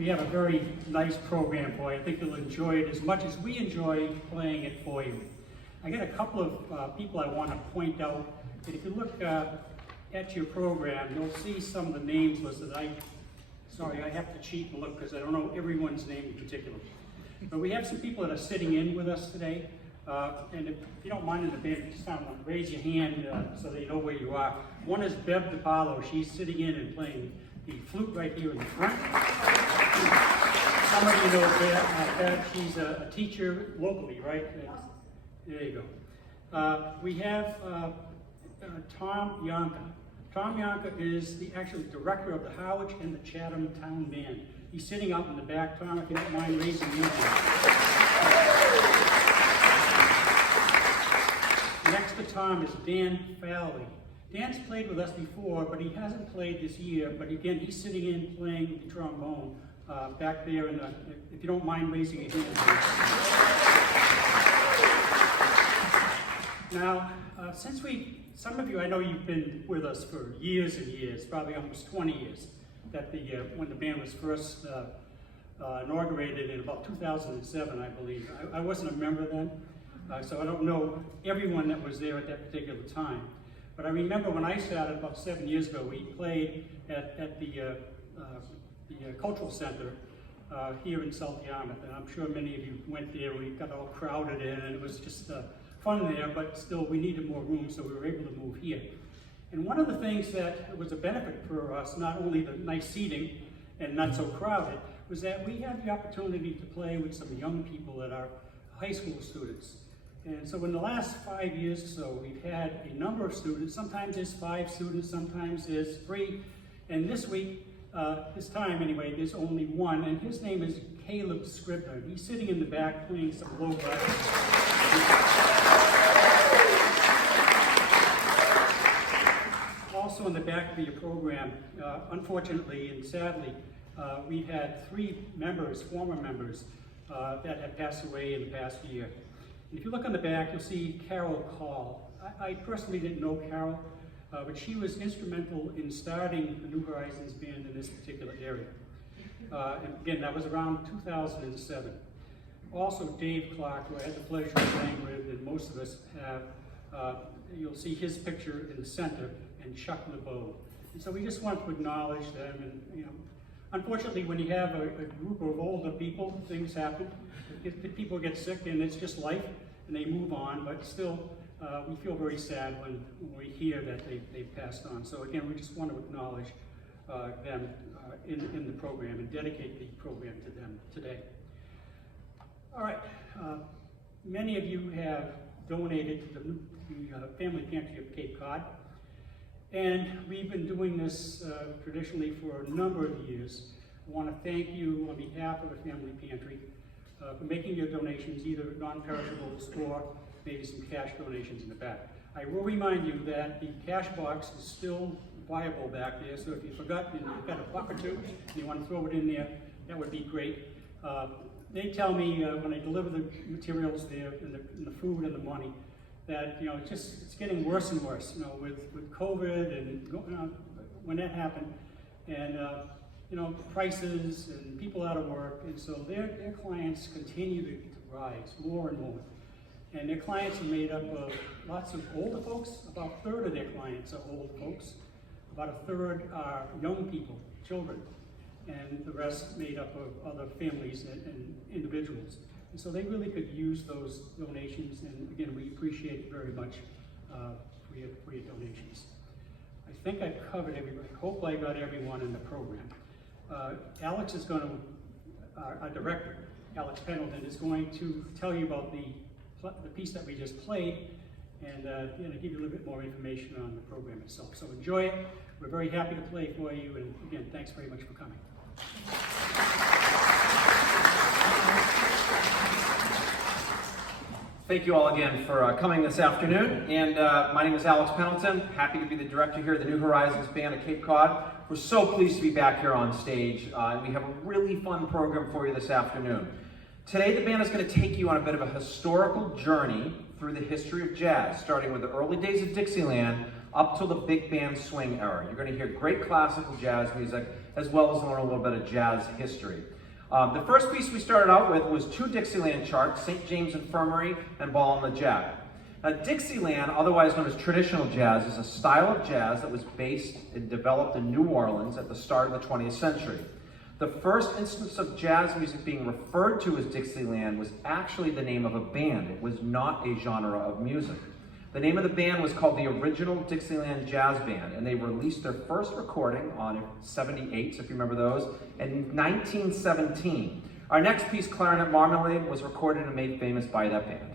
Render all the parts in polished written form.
we have a very nice program for you. I think you'll enjoy it as much as we enjoy playing it for you. I got a couple of people I want to point out. And if you look at your program, you'll see some of the names listed. Sorry, I have to cheat and look because I don't know everyone's name in particular. But we have some people that are sitting in with us today. And if you don't mind in the band, just kind of raise your hand so they know where you are. One is Bev DiPaolo. She's sitting in and playing the flute right here in the front. Some of you know Bev. She's a teacher locally, right? There you go. We have Tom Yonka. Tom Yonka is the actual director of the Howard and the Chatham Town Band. He's sitting out in the back. Tom, if you don't mind raising your hand. Next to Tom is Dan Fowley. Dan's played with us before, but he hasn't played this year. But again, he's sitting in playing the trombone back there. If you don't mind raising your hand. Now, some of you, I know you've been with us for years and years, probably almost 20 years, that when the band was first inaugurated in about 2007, I believe. I wasn't a member then, so I don't know everyone that was there at that particular time. But I remember when I started about 7 years ago, we played at the Cultural Center here in South Yarmouth, and I'm sure many of you went there. We got all crowded in, and it was just fun there, but still we needed more room, so we were able to move here. And one of the things that was a benefit for us, not only the nice seating and not so crowded, was that we had the opportunity to play with some young people that are high school students. And so in the last 5 years or so, we've had a number of students. Sometimes there's 5 students, sometimes there's 3. And this week, this time anyway, there's only 1, and his name is Caleb Scribner. He's sitting in the back playing some low brass. Also in the back of your program, unfortunately and sadly, we've had 3 members, former members, that have passed away in the past year. And if you look on the back, you'll see Carol Call. I personally didn't know Carol, but she was instrumental in starting the New Horizons band in this particular area. And again, that was around 2007. Also, Dave Clark, who I had the pleasure of playing with, and most of us have, you'll see his picture in the center, and Chuck LeBeau. And so we just want to acknowledge them. And unfortunately, when you have a group of older people, things happen. People get sick, and it's just life, and they move on. But still, we feel very sad when we hear that they've passed on. So again, we just want to acknowledge them in the program and dedicate the program to them today. All right, many of you have donated to the Family Pantry of Cape Cod, and we've been doing this traditionally for a number of years. I want to thank you on behalf of the Family Pantry for making your donations, either non-perishables or maybe some cash donations in the back. I will remind you that the cash box is still viable back there, so if you forgot and you've got a buck or two and you want to throw it in there, that would be great. They tell me when I deliver the materials there, and the food and the money, that it's getting worse and worse. With COVID and when that happened, and prices and people out of work, and so their clients continue to rise more and more. And their clients are made up of lots of older folks. About a third of their clients are old folks. About a third are young people, children, and the rest made up of other families and individuals. And so they really could use those donations, and again, we appreciate it very much for your donations. I think I've covered everybody. Hope I got everyone in the program. Alex is going to, our director, Alex Pendleton, is going to tell you about the piece that we just played, and give you a little bit more information on the program itself. So enjoy it. We're very happy to play for you, and again, thanks very much for coming. Thank you all again for coming this afternoon. And my name is Alex Pendleton. Happy to be the director here of the New Horizons Band at Cape Cod. We're so pleased to be back here on stage. And we have a really fun program for you this afternoon. Today, the band is going to take you on a bit of a historical journey through the history of jazz, starting with the early days of Dixieland up till the big band swing era. You're going to hear great classical jazz music as well as learn a little bit of jazz history. The first piece we started out with was two Dixieland charts, St. James Infirmary and Ball on the Jack. Now, Dixieland, otherwise known as traditional jazz, is a style of jazz that was based and developed in New Orleans at the start of the 20th century. The first instance of jazz music being referred to as Dixieland was actually the name of a band. It was not a genre of music. The name of the band was called the Original Dixieland Jazz Band, and they released their first recording on 78s, if you remember those, in 1917. Our next piece, Clarinet Marmalade, was recorded and made famous by that band.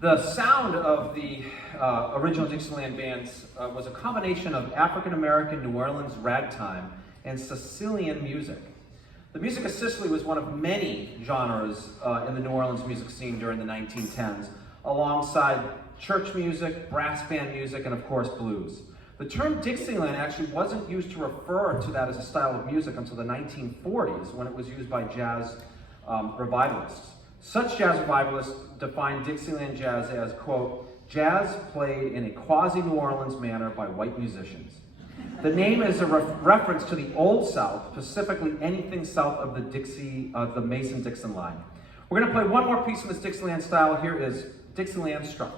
The sound of the original Dixieland bands was a combination of African-American New Orleans ragtime and Sicilian music. The music of Sicily was one of many genres in the New Orleans music scene during the 1910s, alongside church music, brass band music, and of course blues. The term Dixieland actually wasn't used to refer to that as a style of music until the 1940s, when it was used by jazz revivalists. Such jazz revivalists defined Dixieland jazz as, quote, jazz played in a quasi-New Orleans manner by white musicians. The name is a reference to the Old South, specifically anything south of the Mason-Dixon line. We're going to play one more piece in this Dixieland style. Here is Dixieland Strut.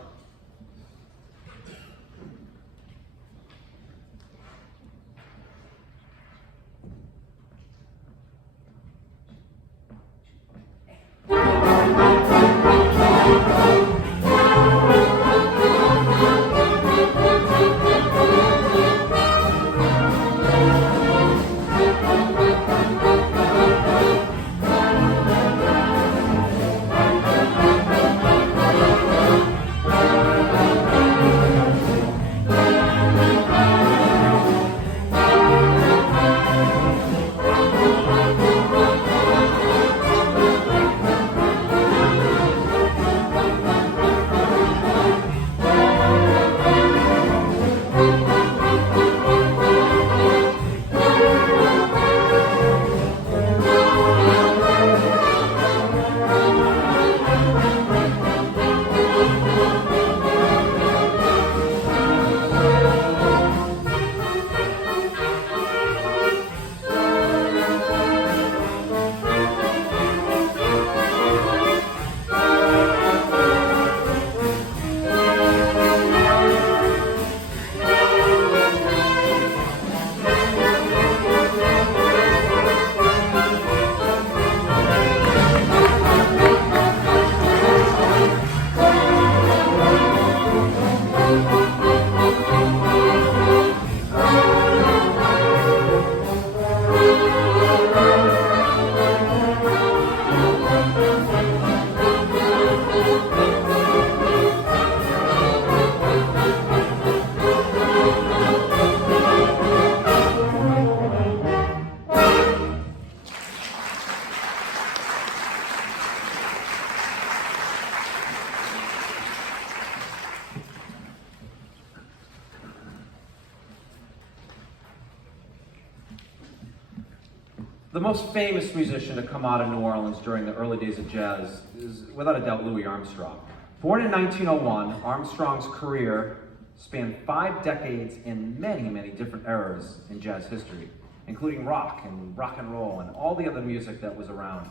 The most famous musician to come out of New Orleans during the early days of jazz is, without a doubt, Louis Armstrong. Born in 1901, Armstrong's career spanned 5 decades in many, many different eras in jazz history, including rock and roll and all the other music that was around.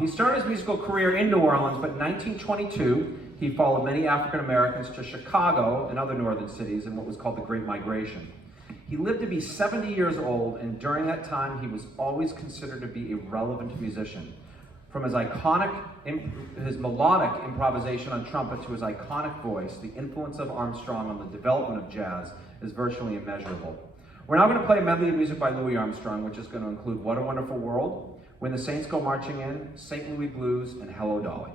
He started his musical career in New Orleans, but in 1922, he followed many African Americans to Chicago and other northern cities in what was called the Great Migration. He lived to be 70 years old, and during that time, he was always considered to be a relevant musician. From his melodic improvisation on trumpet to his iconic voice, the influence of Armstrong on the development of jazz is virtually immeasurable. We're now going to play a medley of music by Louis Armstrong, which is going to include What a Wonderful World, When the Saints Go Marching In, St. Louis Blues, and Hello Dolly.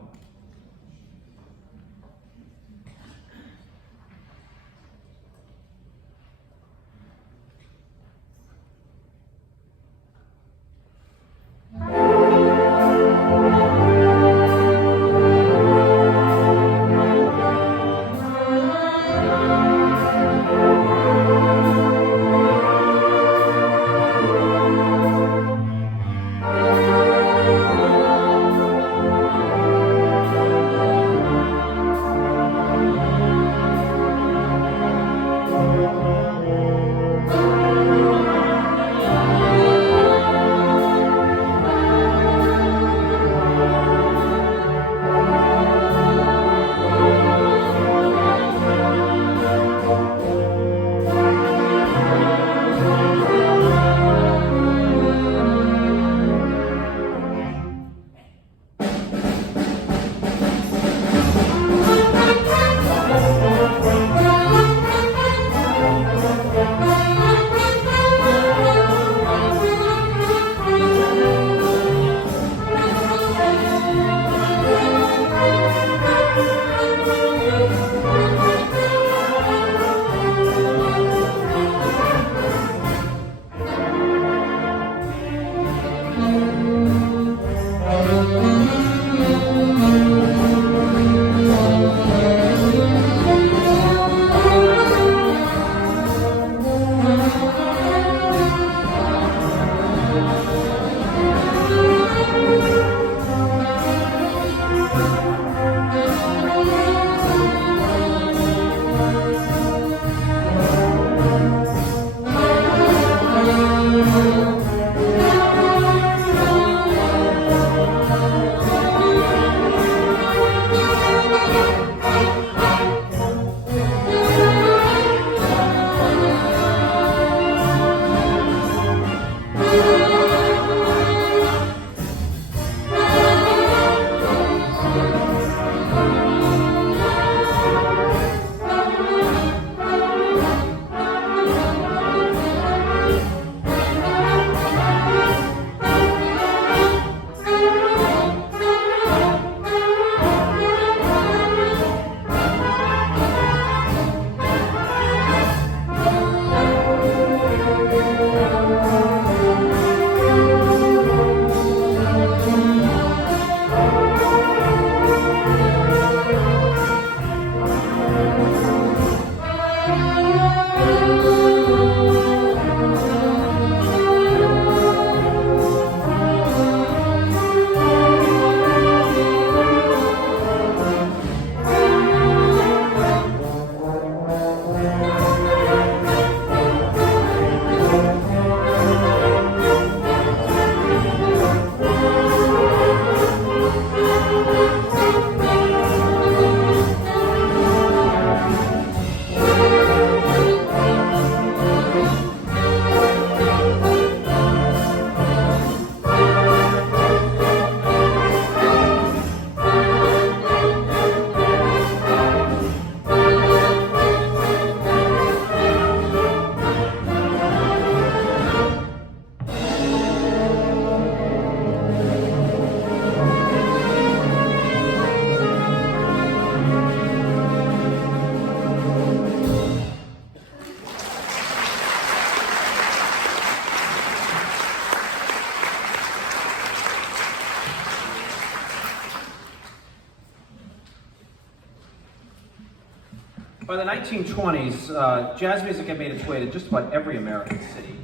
By the 1920s, jazz music had made its way to just about every American city.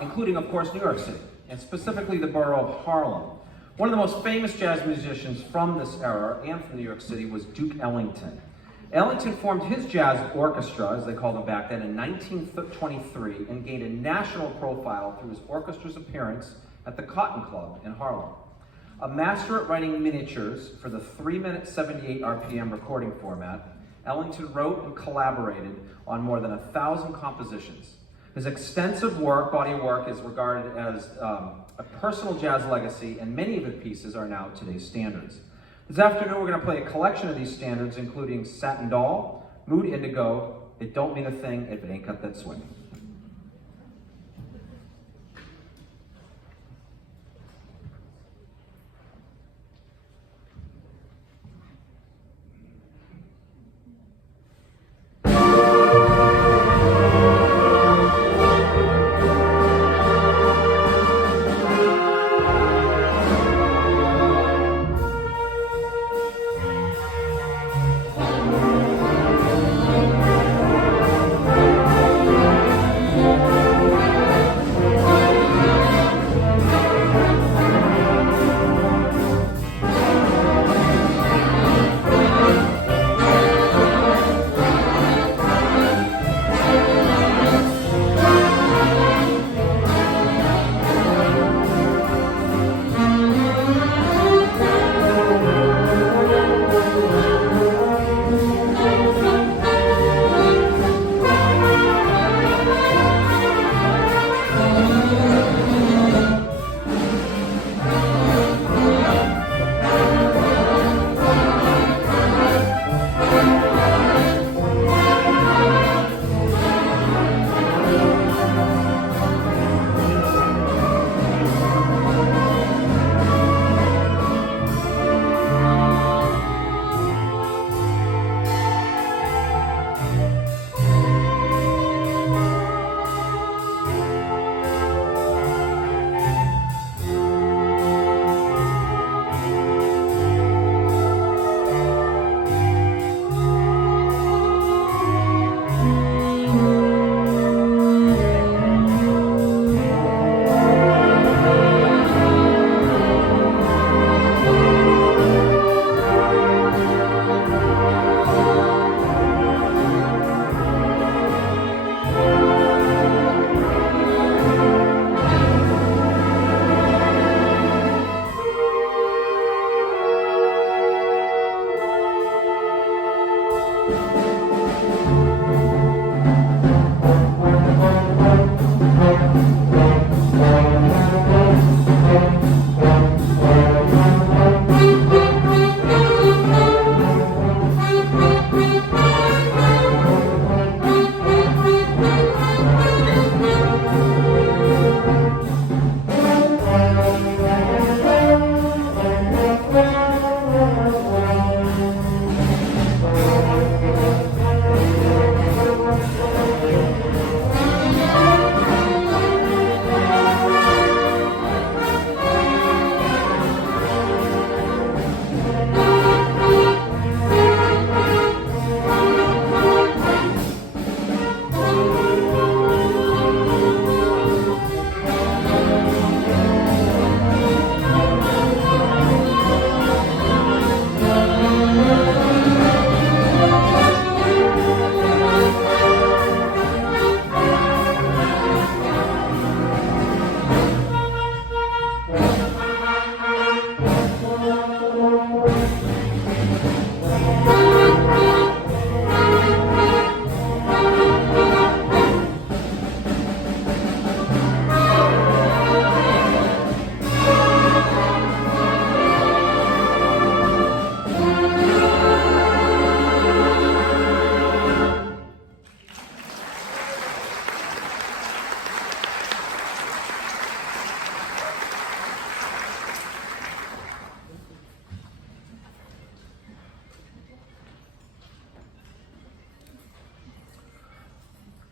including, of course, New York City, and specifically the borough of Harlem. One of the most famous jazz musicians from this era and from New York City was Duke Ellington. Ellington formed his jazz orchestra, as they called them back then, in 1923 and gained a national profile through his orchestra's appearance at the Cotton Club in Harlem. A master at writing miniatures for the 3-minute 78 RPM recording format, Ellington wrote and collaborated on more than 1,000 compositions. His extensive body of work is regarded as a personal jazz legacy, and many of his pieces are now today's standards. This afternoon we're going to play a collection of these standards, including Satin Doll, Mood Indigo, It Don't Mean a Thing If It Ain't Got That Swing.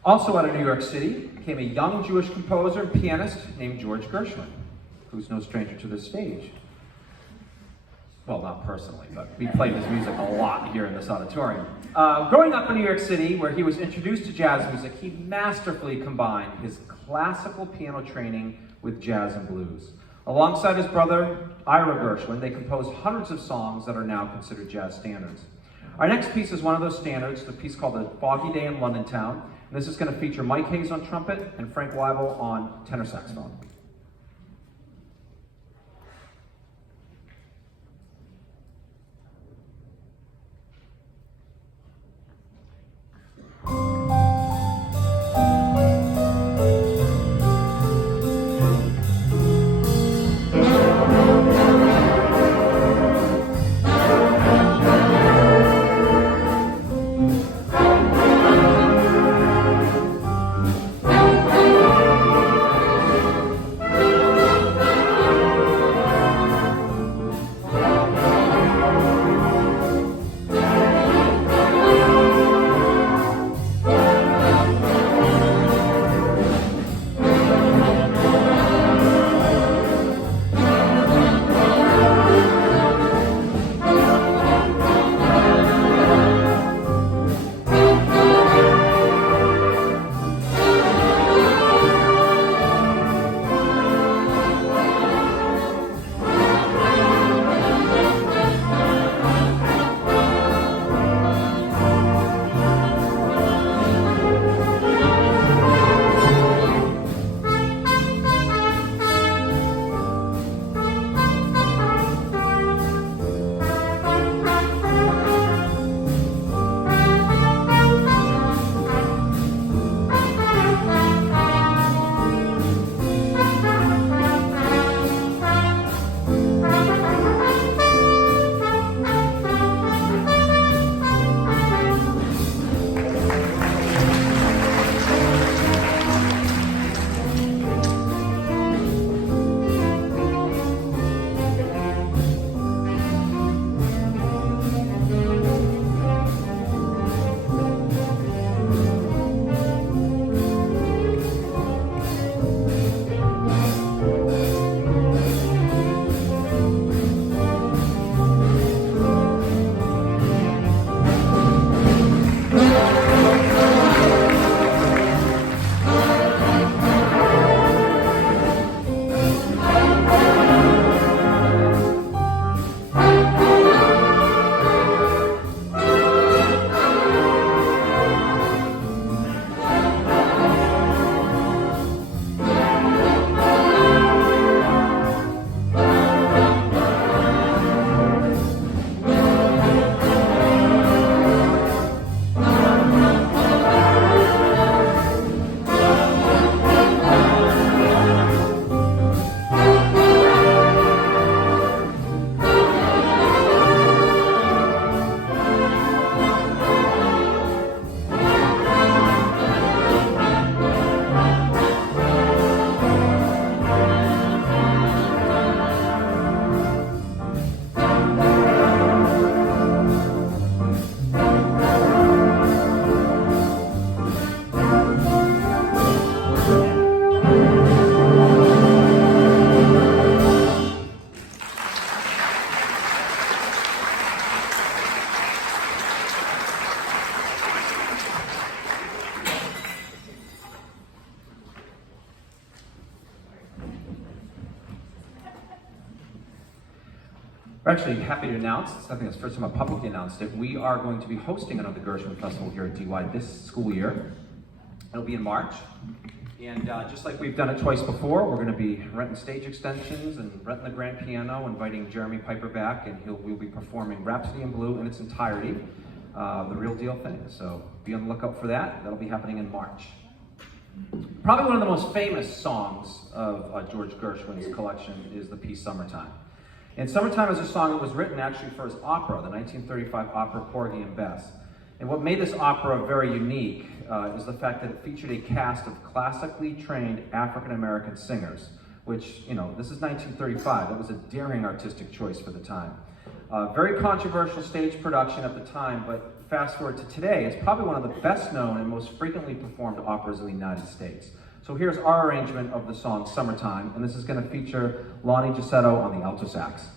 Also out of New York City came a young Jewish composer and pianist named George Gershwin, who's no stranger to this stage. Well, not personally, but we played his music a lot here in this auditorium. Growing up in New York City, where he was introduced to jazz music, he masterfully combined his classical piano training with jazz and blues. Alongside his brother, Ira Gershwin, they composed hundreds of songs that are now considered jazz standards. Our next piece is one of those standards, the piece called The Foggy Day in London Town. And this is going to feature Mike Hayes on trumpet and Frank Weibel on tenor saxophone. We're actually happy to announce, I think it's the first time I've publicly announced it, we are going to be hosting another Gershwin Festival here at DY this school year. It'll be in March. And just like we've done it twice before, we're going to be renting stage extensions and renting the grand piano, inviting Jeremy Piper back, and we'll be performing Rhapsody in Blue in its entirety, the real deal thing. So be on the lookout for that. That'll be happening in March. Probably one of the most famous songs of George Gershwin's collection is the piece Summertime. And Summertime is a song that was written actually for his opera, the 1935 opera Porgy and Bess. And what made this opera very unique is the fact that it featured a cast of classically trained African-American singers, which, you know, this is 1935. That was a daring artistic choice for the time. Very controversial stage production at the time, but fast forward to today, it's probably one of the best known and most frequently performed operas in the United States. So here's our arrangement of the song Summertime, and this is going to feature Lonnie Giusetto on the alto sax.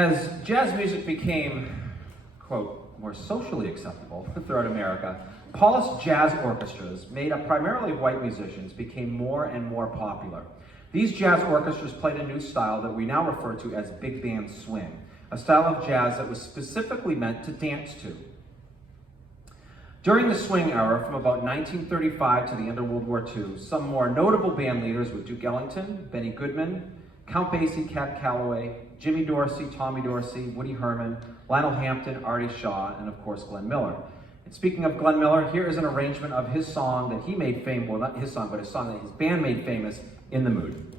As jazz music became, quote, more socially acceptable throughout America, polished jazz orchestras, made up primarily of white musicians, became more and more popular. These jazz orchestras played a new style that we now refer to as big band swing, a style of jazz that was specifically meant to dance to. During the swing era, from about 1935 to the end of World War II, some more notable band leaders were Duke Ellington, Benny Goodman, Count Basie, Cab Calloway, Jimmy Dorsey, Tommy Dorsey, Woody Herman, Lionel Hampton, Artie Shaw, and of course Glenn Miller. And speaking of Glenn Miller, here is an arrangement of his song that he made famous, well not his song, but a song that his band made famous, In the Mood.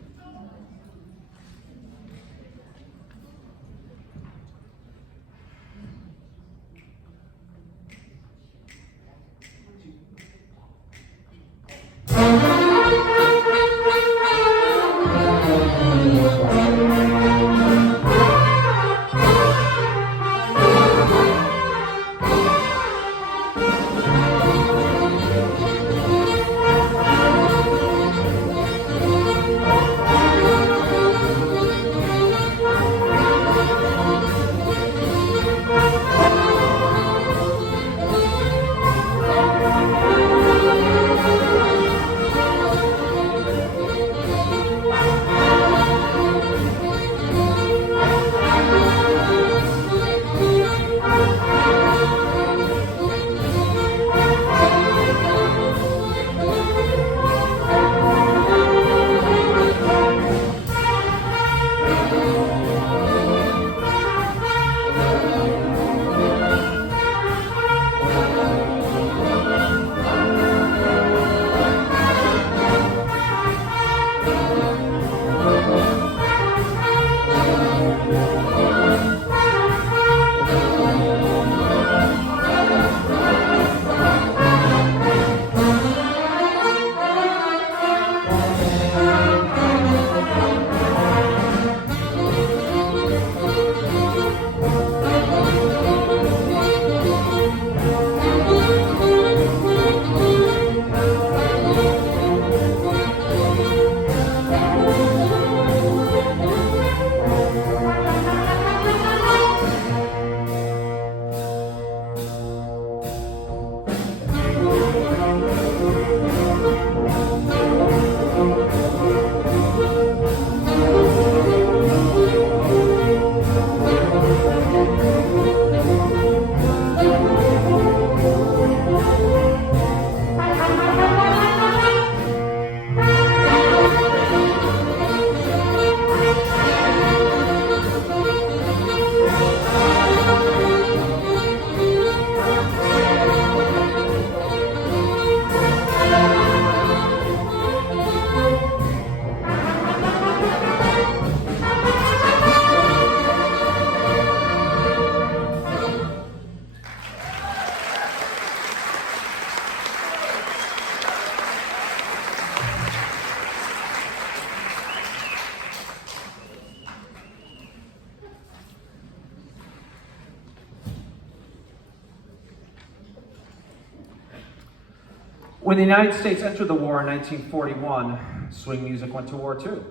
When the United States entered the war in 1941, swing music went to war too.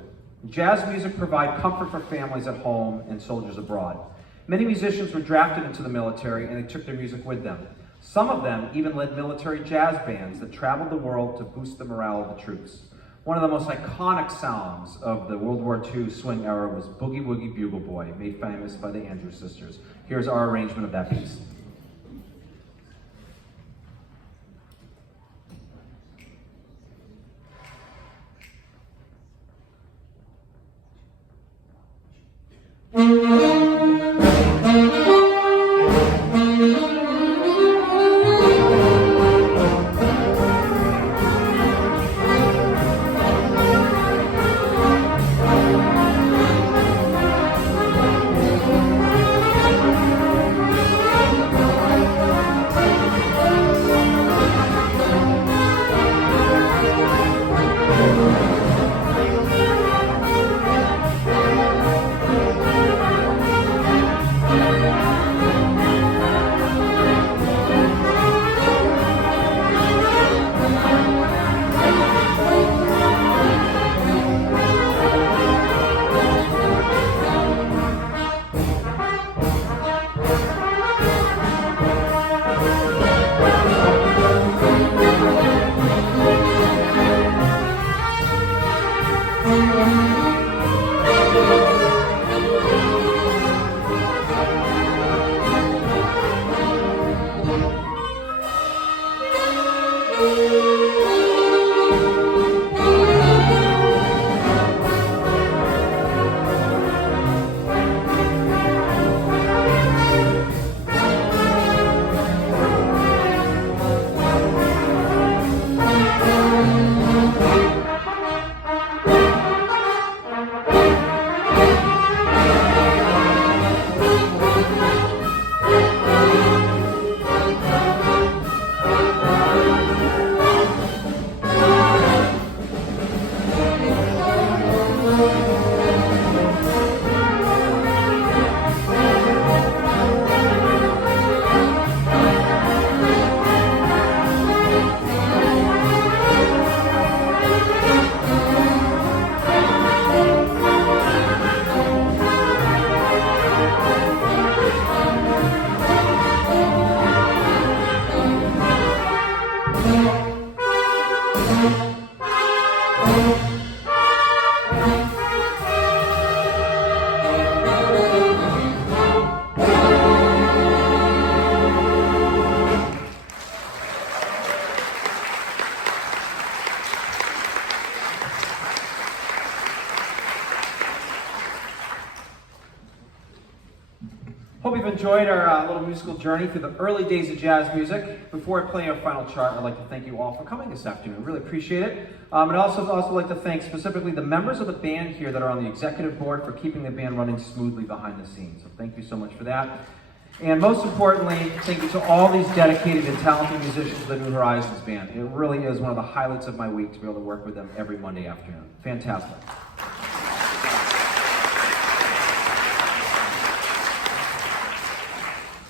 Jazz music provided comfort for families at home and soldiers abroad. Many musicians were drafted into the military and they took their music with them. Some of them even led military jazz bands that traveled the world to boost the morale of the troops. One of the most iconic sounds of the World War II swing era was Boogie Woogie Bugle Boy, made famous by the Andrews Sisters. Here's our arrangement of that piece. Hope you've enjoyed our little musical journey through the early days of jazz music. Before I play our final chart, I'd like to thank you all for coming this afternoon. Really appreciate it. And also like to thank specifically the members of the band here that are on the executive board for keeping the band running smoothly behind the scenes. So thank you so much for that. And most importantly, thank you to all these dedicated and talented musicians of the New Horizons band. It really is one of the highlights of my week to be able to work with them every Monday afternoon. Fantastic.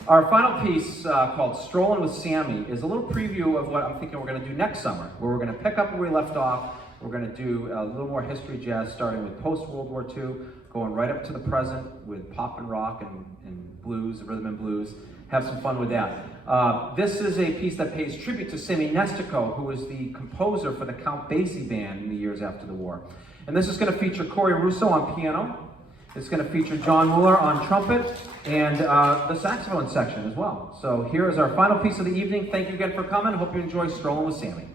Our final piece, called Strollin with Sammy, is a little preview of what I'm thinking we're going to do next summer, where we're going to pick up where we left off. We're going to do a little more history jazz, starting with post-World War II, going right up to the present with pop and rock and blues, rhythm and blues. Have some fun with that. This is a piece that pays tribute to Sammy Nestico, who was the composer for the Count Basie band in the years after the war. And this is going to feature Corey Russo on piano. It's going to feature John Mueller on trumpet and the saxophone section as well. So here is our final piece of the evening. Thank you again for coming. Hope you enjoy Strolling with Sammy.